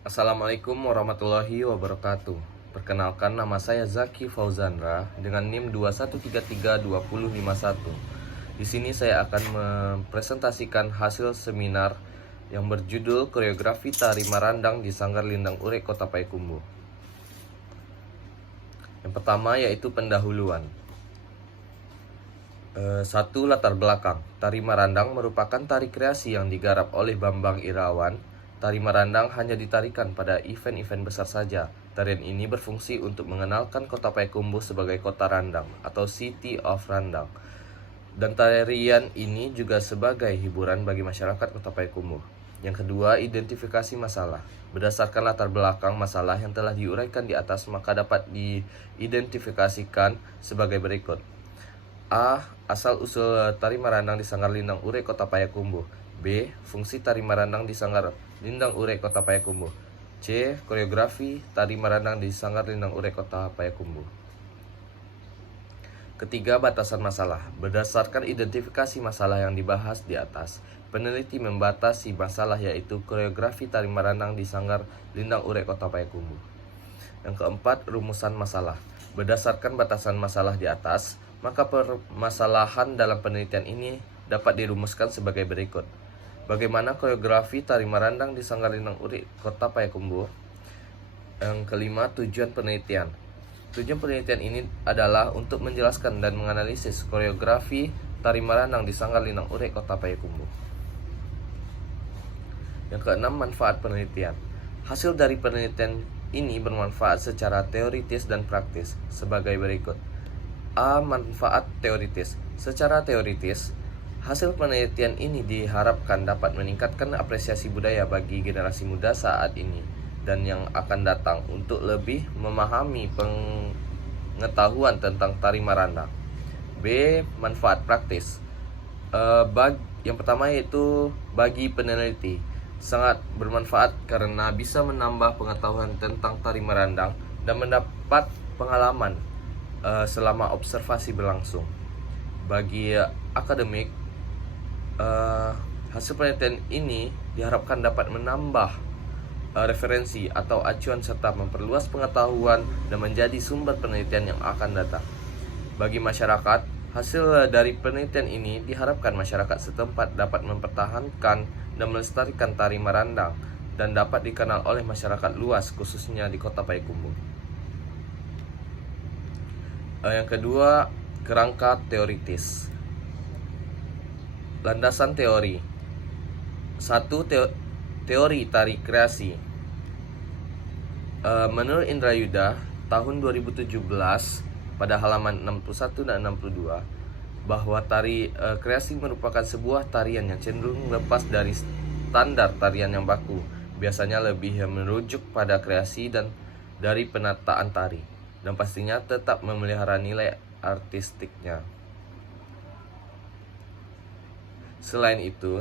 Assalamualaikum warahmatullahi wabarakatuh. Perkenalkan, nama saya Zaki Fauzandra dengan NIM 21332051. Di sini saya akan mempresentasikan hasil seminar yang berjudul Koreografi Tari Marandang di Sanggar Lindang Urek Kota Payakumbuh. Yang pertama yaitu pendahuluan. 1. Latar belakang. Tari Marandang merupakan tari kreasi yang digarap oleh Bambang Irawan. Tari Marandang hanya ditarikan pada event-event besar saja. Tarian ini berfungsi untuk mengenalkan Kota Payakumbuh sebagai Kota Randang atau City of Randang. Dan tarian ini juga sebagai hiburan bagi masyarakat Kota Payakumbuh. Yang kedua, identifikasi masalah. Berdasarkan latar belakang masalah yang telah diuraikan di atas, maka dapat diidentifikasikan sebagai berikut. A. Asal-usul tari Marandang di Sanggar Lindang Urek Kota Payakumbuh. B. Fungsi tari Marandang di Sanggar Lindang Urek Kota Payakumbuh. C. Koreografi tari Marandang di Sanggar Lindang Urek Kota Payakumbuh. Ketiga, batasan masalah. Berdasarkan identifikasi masalah yang dibahas di atas, peneliti membatasi masalah yaitu koreografi tari Marandang di Sanggar Lindang Urek Kota Payakumbuh. Yang keempat, rumusan masalah. Berdasarkan batasan masalah di atas, maka permasalahan dalam penelitian ini dapat dirumuskan sebagai berikut. Bagaimana koreografi tari Marandang di Sanggar Lindang Urek Kota Payakumbuh? Yang kelima, tujuan penelitian. Tujuan penelitian ini adalah untuk menjelaskan dan menganalisis koreografi tari Marandang di Sanggar Lindang Urek Kota Payakumbuh. Yang keenam, manfaat penelitian. Hasil dari penelitian ini bermanfaat secara teoritis dan praktis sebagai berikut. A. Manfaat teoritis. Secara teoritis, hasil penelitian ini diharapkan dapat meningkatkan apresiasi budaya bagi generasi muda saat ini dan yang akan datang untuk lebih memahami pengetahuan tentang tari Marandang. B. Manfaat praktis. Yang pertama yaitu bagi peneliti sangat bermanfaat karena bisa menambah pengetahuan tentang tari Marandang dan mendapat pengalaman selama observasi berlangsung. Bagi akademik, hasil penelitian ini diharapkan dapat menambah referensi atau acuan serta memperluas pengetahuan dan menjadi sumber penelitian yang akan datang. Bagi masyarakat, hasil dari penelitian ini diharapkan masyarakat setempat dapat mempertahankan dan melestarikan tari Marandang dan dapat dikenal oleh masyarakat luas khususnya di Kota Payakumbuh. Yang kedua, kerangka teoritis. Landasan teori. 1. Teori tari kreasi. Menurut Indra Yuda tahun 2017 pada halaman 61 dan 62 bahwa tari kreasi merupakan sebuah tarian yang cenderung lepas dari standar tarian yang baku, biasanya lebih merujuk pada kreasi dan dari penataan tari, dan pastinya tetap memelihara nilai artistiknya. Selain itu,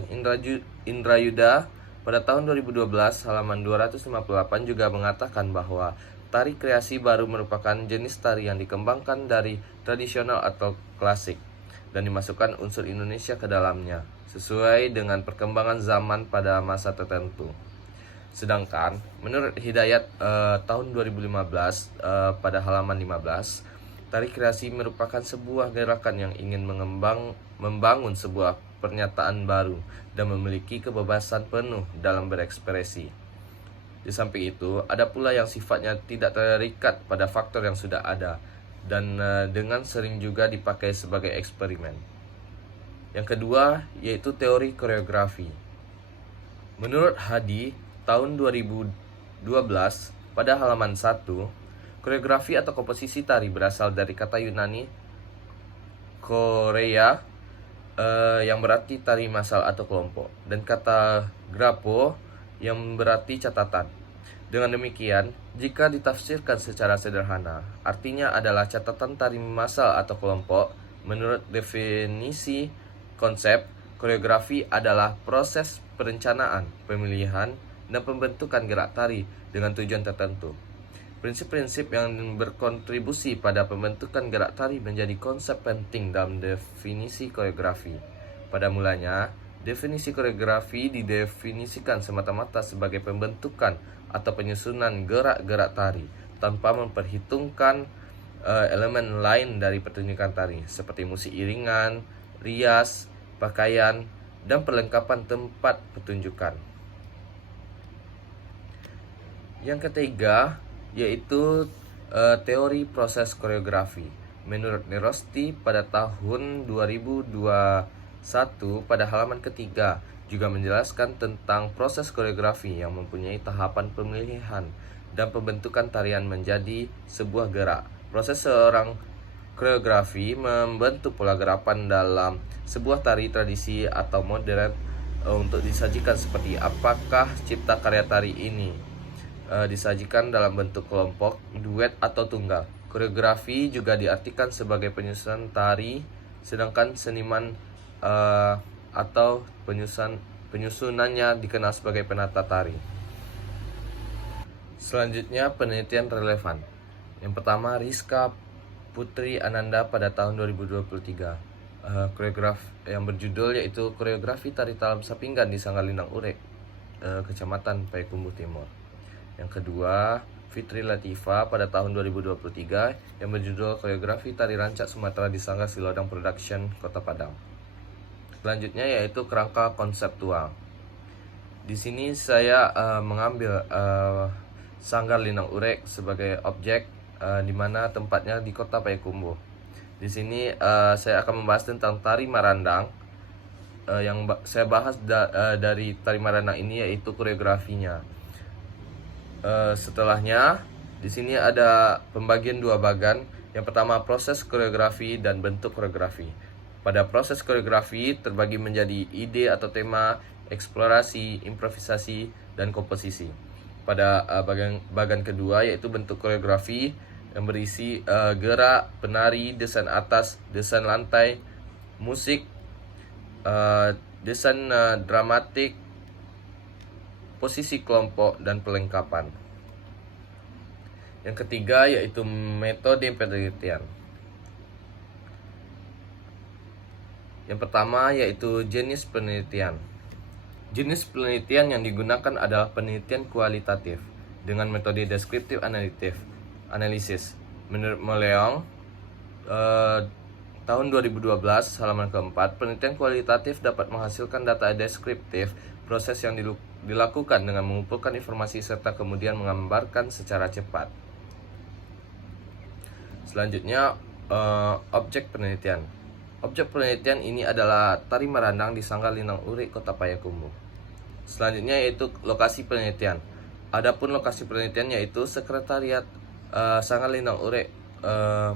Indra Yuda pada tahun 2012 halaman 258 juga mengatakan bahwa tari kreasi baru merupakan jenis tari yang dikembangkan dari tradisional atau klasik dan dimasukkan unsur Indonesia ke dalamnya sesuai dengan perkembangan zaman pada masa tertentu. Sedangkan menurut Hidayat tahun 2015 pada halaman 15, tari kreasi merupakan sebuah gerakan yang ingin membangun sebuah pernyataan baru dan memiliki kebebasan penuh dalam berekspresi. Di samping itu, ada pula yang sifatnya tidak terikat pada faktor yang sudah ada dan dengan sering juga dipakai sebagai eksperimen. Yang kedua, yaitu teori koreografi. Menurut Hadi tahun 2012 pada halaman 1, koreografi atau komposisi tari berasal dari kata Yunani Korea yang berarti tari massal atau kelompok, dan kata grapo yang berarti catatan. Dengan demikian, jika ditafsirkan secara sederhana, artinya adalah catatan tari massal atau kelompok. Menurut definisi konsep, koreografi adalah proses perencanaan, pemilihan, dan pembentukan gerak tari dengan tujuan tertentu. Prinsip-prinsip yang berkontribusi pada pembentukan gerak tari menjadi konsep penting dalam definisi koreografi. Pada mulanya, Definisi koreografi didefinisikan semata-mata sebagai pembentukan atau penyusunan gerak-gerak tari tanpa memperhitungkan elemen lain dari pertunjukan tari seperti musik iringan, rias, pakaian, dan perlengkapan tempat pertunjukan. Yang ketiga yaitu teori proses koreografi. Menurut Nerosti pada tahun 2021 pada halaman ketiga juga menjelaskan tentang proses koreografi yang mempunyai tahapan pemilihan dan pembentukan tarian menjadi sebuah gerak. Proses seorang koreografi membentuk pola gerakan dalam sebuah tari tradisi atau modern untuk disajikan seperti apakah cipta karya tari ini disajikan dalam bentuk kelompok, duet, atau tunggal. Koreografi juga diartikan sebagai penyusunan tari, sedangkan seniman atau penyusunannya dikenal sebagai penata tari. Selanjutnya, penelitian relevan. Yang pertama, Rizka Putri Ananda pada tahun 2023. Koreograf yang berjudul yaitu Koreografi Tari Talam Sapinggan di Sanggar Lindang Urek, Kecamatan Payakumbuh Timur. Yang kedua, Fitri Latifa pada tahun 2023 yang berjudul Koreografi Tari Rancak Sumatera di Sanggar Silodang Production, Kota Padang. Selanjutnya yaitu kerangka konseptual. Di sini saya mengambil Sanggar Lindang Urek sebagai objek di mana tempatnya di Kota Payakumbuh. Di sini saya akan membahas tentang tari marandang. Yang saya bahas dari tari marandang ini yaitu koreografinya. Setelahnya di sini ada pembagian dua bagan. Yang pertama proses koreografi dan bentuk koreografi. Pada proses koreografi terbagi menjadi ide atau tema, eksplorasi, improvisasi, dan komposisi. Pada bagian kedua yaitu bentuk koreografi yang berisi gerak, penari, desain atas, desain lantai, musik, desain dramatik, posisi kelompok, dan pelengkapan. Yang ketiga yaitu metode penelitian. Yang pertama yaitu jenis penelitian. Jenis penelitian yang digunakan adalah penelitian kualitatif dengan metode deskriptif analisis. Menurut Moleong tahun 2012 halaman keempat, penelitian kualitatif dapat menghasilkan data deskriptif, proses yang dilakukan dengan mengumpulkan informasi serta kemudian menggambarkan secara cepat. Selanjutnya objek penelitian. Objek penelitian ini adalah tari marandang di Sanggar Lindang Urek, Kota Payakumbuh. Selanjutnya yaitu lokasi penelitian. Adapun lokasi penelitian yaitu sekretariat Sanggar Lindang Urek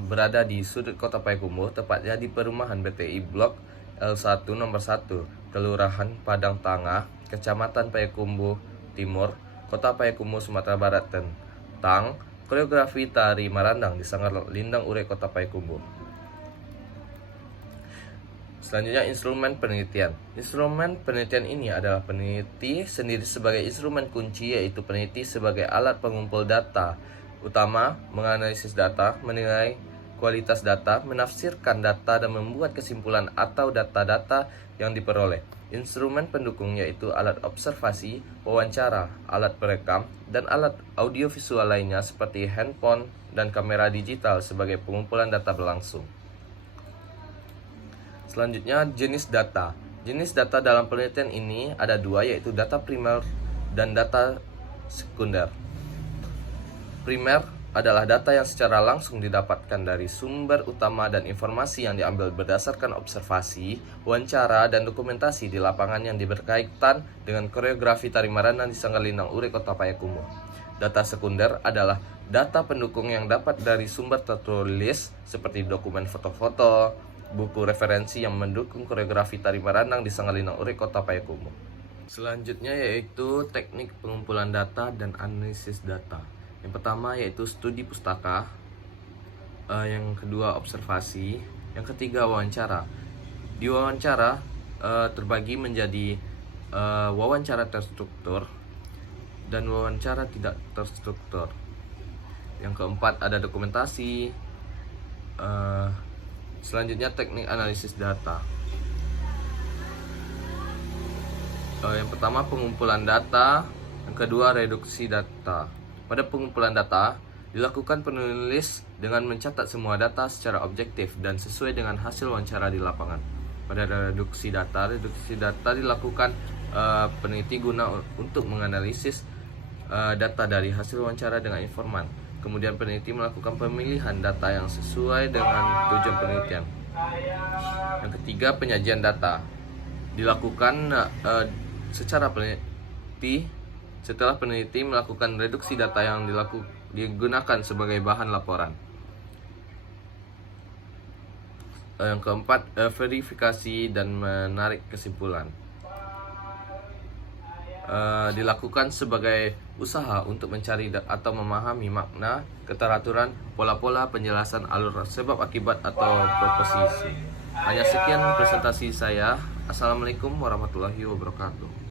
berada di sudut Kota Payakumbuh, tepatnya di perumahan BTI Blok L1 nomor 1, Kelurahan Padang Tangah, Kecamatan Payakumbuh Timur, Kota Payakumbuh, Sumatera Barat, tentang koreografi tari marandang di Sanggar Lindang Urek, Kota Payakumbuh. Selanjutnya instrumen penelitian. Instrumen penelitian ini adalah peneliti sendiri sebagai instrumen kunci, yaitu peneliti sebagai alat pengumpul data utama, menganalisis data, menilai kualitas data, menafsirkan data, dan membuat kesimpulan atau data-data yang diperoleh. Instrumen pendukung yaitu alat observasi, wawancara, alat perekam, dan alat audiovisual lainnya seperti handphone dan kamera digital sebagai pengumpulan data berlangsung. Selanjutnya jenis data. Jenis data dalam penelitian ini ada dua, yaitu data primer dan data sekunder. Primer adalah data yang secara langsung didapatkan dari sumber utama dan informasi yang diambil berdasarkan observasi, wawancara, dan dokumentasi di lapangan yang berkaitan dengan koreografi tari marandang di Sanggar Lindang Urek, Kota Payakumbuh. Data sekunder adalah data pendukung yang dapat dari sumber tertulis seperti dokumen foto-foto, buku referensi yang mendukung koreografi tari marandang di Sanggar Lindang Urek, Kota Payakumbuh. Selanjutnya yaitu teknik pengumpulan data dan analisis data. Yang pertama yaitu studi pustaka, yang kedua observasi, yang ketiga wawancara. Di wawancara terbagi menjadi wawancara terstruktur dan wawancara tidak terstruktur. Yang keempat ada dokumentasi. Selanjutnya teknik analisis data. Yang pertama pengumpulan data, yang kedua reduksi data. Pada pengumpulan data, dilakukan penulis dengan mencatat semua data secara objektif dan sesuai dengan hasil wawancara di lapangan. Pada reduksi data dilakukan peneliti guna untuk menganalisis data dari hasil wawancara dengan informan. Kemudian peneliti melakukan pemilihan data yang sesuai dengan tujuan penelitian. Yang ketiga, penyajian data. Dilakukan setelah peneliti melakukan reduksi data yang digunakan sebagai bahan laporan. Yang keempat, verifikasi dan menarik kesimpulan. Dilakukan sebagai usaha untuk mencari atau memahami makna, keteraturan, pola-pola penjelasan alur sebab akibat atau proposisi. Hanya sekian presentasi saya. Assalamualaikum warahmatullahi wabarakatuh.